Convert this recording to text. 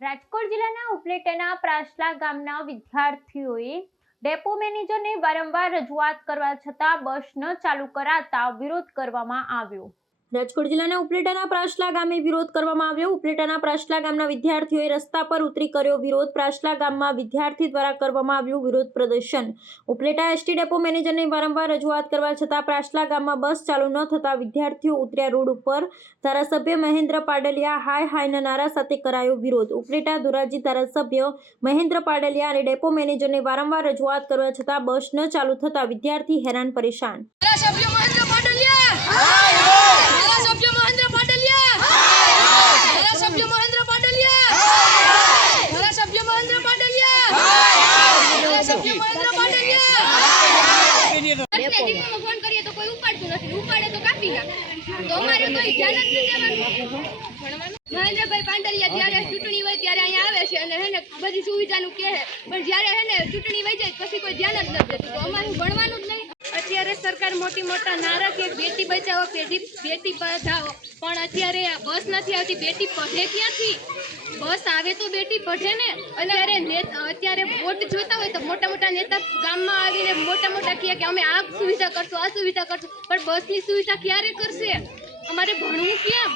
જિલ્લાના ઉપલેટાના પ્રાસલા ગામના વિદ્યાર્થીઓએ ડેપો મેનેજરને વારંવાર રજૂઆત કરવા છતાં બસ ન ચાલુ કરાતા વિરોધ કરવામાં આવ્યો. રાજકોટ જિલ્લાના ઉપલેટાના પ્રાસલા ગામે વિરોધ કરવામાં આવ્યો. ઉપલેટાના પ્રાસલા ગામના વિદ્યાર્થીઓએ રસ્તા પર ઉતરી કર્યો વિરોધ. પ્રાસલા ગામમાં વિદ્યાર્થી દ્વારા કરવામાં આવ્યું વિરોધ પ્રદર્શન. ઉપલેટા એસટી ડેપો મેનેજરને વારંવાર રજૂઆત કરવા છતાં પ્રાસલા ગામમાં બસ ચાલુ ન થતા વિદ્યાર્થીઓ ઉતર્યા રોડ ઉપર. ધારાસભ્ય મહેન્દ્ર પાડલિયા હાય હાયના નારા સાથે કરાયો વિરોધ. ઉપલેટા ધોરાજી ધારાસભ્ય મહેન્દ્ર પાડલિયા અને ડેપો મેનેજરને વારંવાર રજૂઆત કરવા છતાં બસ ન ચાલુ થતા વિદ્યાર્થી હેરાન પરેશાન. ધારાસભ્ય મહેન્દ્ર પાટલિયા ધારાસભ્ય મહેન્દ્ર પાટલિયા ધારાસભ્ય મહેન્દ્ર પાટલિયા ધારાસભ્ય મહેન્દ્ર પાટલિયા ધારાસભ્ય મહેન્દ્ર પાટલિયા એટલે દીકરાનો ફોન કરીએ તો કોઈ ઉપાડતું નથી. ઉપાડે તો કાપી નાખે. તો અમારે કોઈ ધ્યાન જ નથી મહેન્દ્રભાઈ પાંડલિયા જ્યારે ચૂંટણી હોય ત્યારે અહીંયા આવે છે અને હેને બધી સુવિધાનું કહે. પણ જ્યારે હેને ચૂંટણી વહી જાય પછી કોઈ ધ્યાન જ નથી દેતું. તો અમારું ભણવાનું જ નહીં. મોટી મોટા નારા કે બેટી બચાવો બેટી બેટી પઢાવો. પણ અત્યારે આ બસ નથી આવતી. બેટી પઢે ક્યાંથી? બસ આવે તો બેટી પઢે ને. અત્યારે અત્યારે વોટ જોતા હોય તો મોટા મોટા નેતા ગામમાં આવીને મોટા મોટા કહે કે અમે આ સુવિધા કરશું, આ સુવિધા કરશું. પણ બસની સુવિધા ક્યારે કરશે? અમારે ભણવું કેમ?